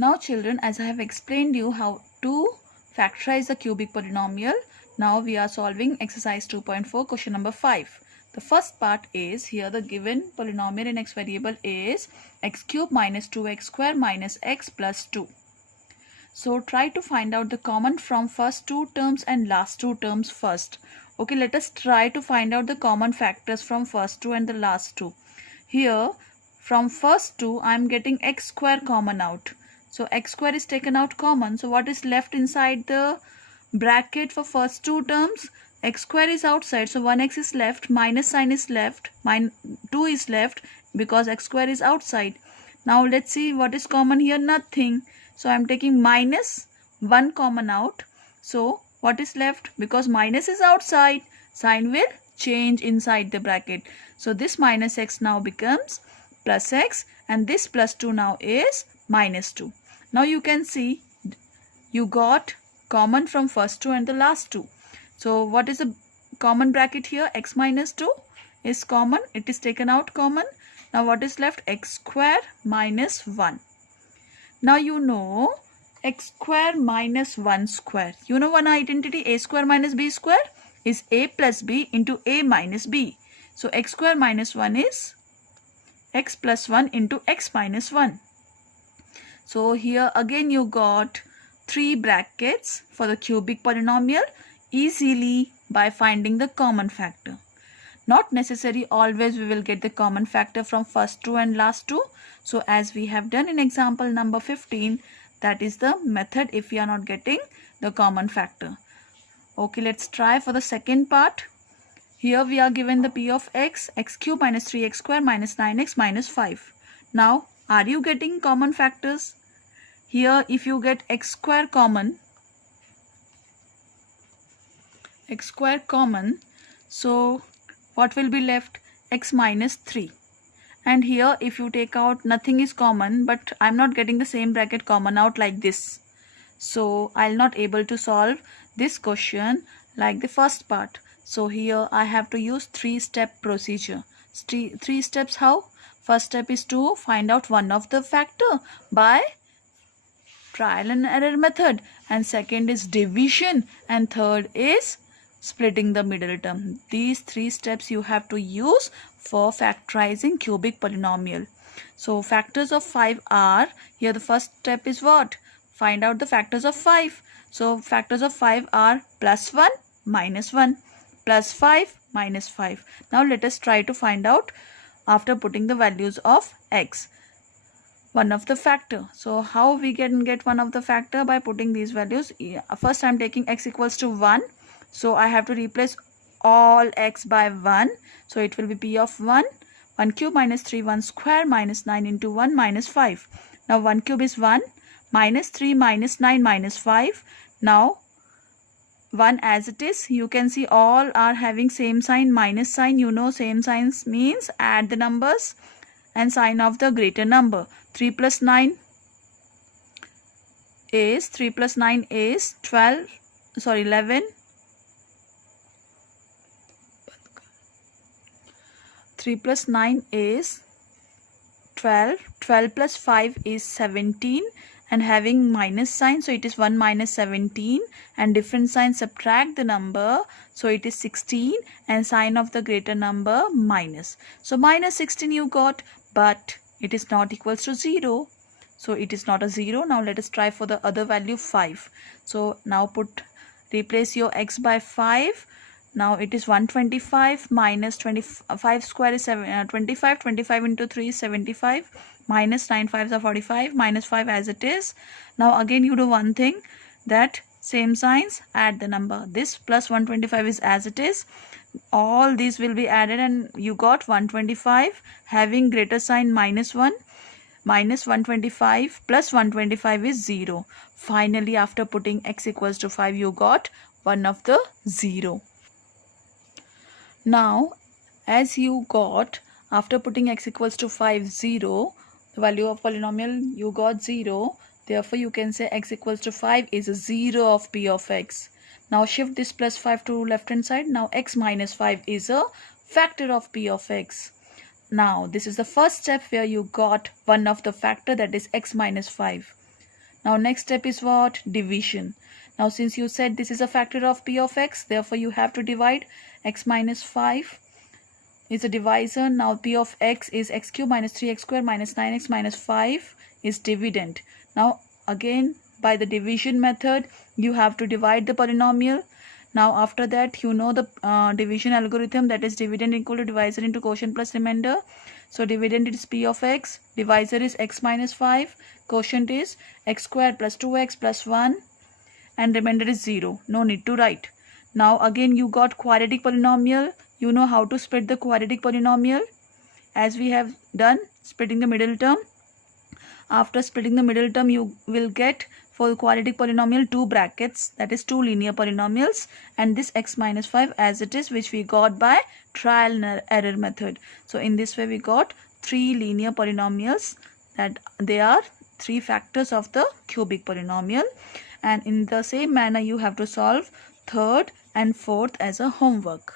Now children, as I have explained you how to factorize the cubic polynomial, now we are solving exercise 2.4 question number 5. The first part is, here the given polynomial in x variable is x cube minus 2x square minus x plus 2. So try to find out the common from first two terms and last two terms first. Okay, let us try to find out the common factors from first two and the last two. Here from first two I am getting x square common out. So x square is taken out common. So what is left inside the bracket for first two terms? X square is outside. So 1x is left. Minus sign is left. 2 is left because x square is outside. Now let's see what is common here. Nothing. So I am taking minus 1 common out. So what is left? Because minus is outside, sign will change inside the bracket. So this minus x now becomes plus x and this plus 2 now is minus 2. Now you can see you got common from first two and the last two. So what is the common bracket here? X minus 2 is common. It is taken out common. Now what is left? X square minus 1. Now you know x square minus 1 square. You know one identity, a square minus b square is a plus b into a minus b. So x square minus 1 is x plus 1 into x minus 1. So here again you got 3 brackets for the cubic polynomial easily by finding the common factor. Not necessary always we will get the common factor from first two and last two. So as we have done in example number 15, that is the method if we are not getting the common factor. Okay, let's try for the second part. Here we are given the p of x, x cube minus 3x square minus 9x minus 5. Now, are you getting common factors? Here if you get x square common, so what will be left? X minus 3. And here if you take out, nothing is common, but I am not getting the same bracket common out like this. So I will not able to solve this question like the first part. So here I have to use 3-step procedure. 3 steps how? First step is to find out one of the factor by trial and error method. And second is division. And third is splitting the middle term. These 3 steps you have to use for factorizing cubic polynomial. So factors of 5 are, here the first step is what? Find out the factors of 5. So factors of 5 are plus 1, minus 1, plus 5, minus 5. Now let us try to find out after putting the values of x, one of the factor. So how we can get one of the factor? By putting these values. First I am taking x equals to 1. So I have to replace all x by 1. So it will be p of 1. 1 cube minus 3, 1 square minus 9 into 1 minus 5. Now 1 cube is 1. Minus 3 minus 9 minus 5. Now 1 as it is. You can see all are having same sign, minus sign. You know same signs means add the numbers and sign of the greater number. 3 plus 9 is 11. 3 plus 9 is 12. 12 plus 5 is 17 and having minus sign. So it is 1 minus 17 and different sign, subtract the number. So it is 16 and sign of the greater number minus. So minus 16 you got, but it is not equals to 0. So it is not a 0. Now let us try for the other value 5. So now replace your x by 5. Now it is 125 minus 25 square is 25. 25 into 3 is 75. Minus 9 5s are 45. Minus 5 as it is. Now again you do one thing, that same signs, add the number. This plus 125 is as it is. All these will be added and you got 125 having greater sign minus 1. Minus 125 plus 125 is 0. Finally after putting x equals to 5 you got one of the 0. Now as you got after putting x equals to 5 0, the value of polynomial you got 0. Therefore you can say x equals to 5 is a 0 of p of x. Now shift this plus 5 to left hand side. Now x minus 5 is a factor of p of x. Now this is the first step where you got one of the factor, that is x minus 5. Now next step is what? Division. Now since you said this is a factor of p of x, therefore you have to divide. X minus 5 is a divisor. Now p of x is x cube minus 3x square minus 9x minus 5 is dividend. Now again by the division method you have to divide the polynomial. Now after that you know the division algorithm, that is dividend equal to divisor into quotient plus remainder. So dividend is p of x, divisor is x minus 5, quotient is x square plus 2x plus 1 and remainder is 0. No need to write. Now again you got quadratic polynomial. You know how to split the quadratic polynomial as we have done, splitting the middle term. After splitting the middle term you will get for quadratic polynomial 2 brackets, that is 2 linear polynomials, and this x minus 5 as it is, which we got by trial and error method. So in this way we got 3 linear polynomials, that they are 3 factors of the cubic polynomial, and in the same manner you have to solve third and fourth as a homework.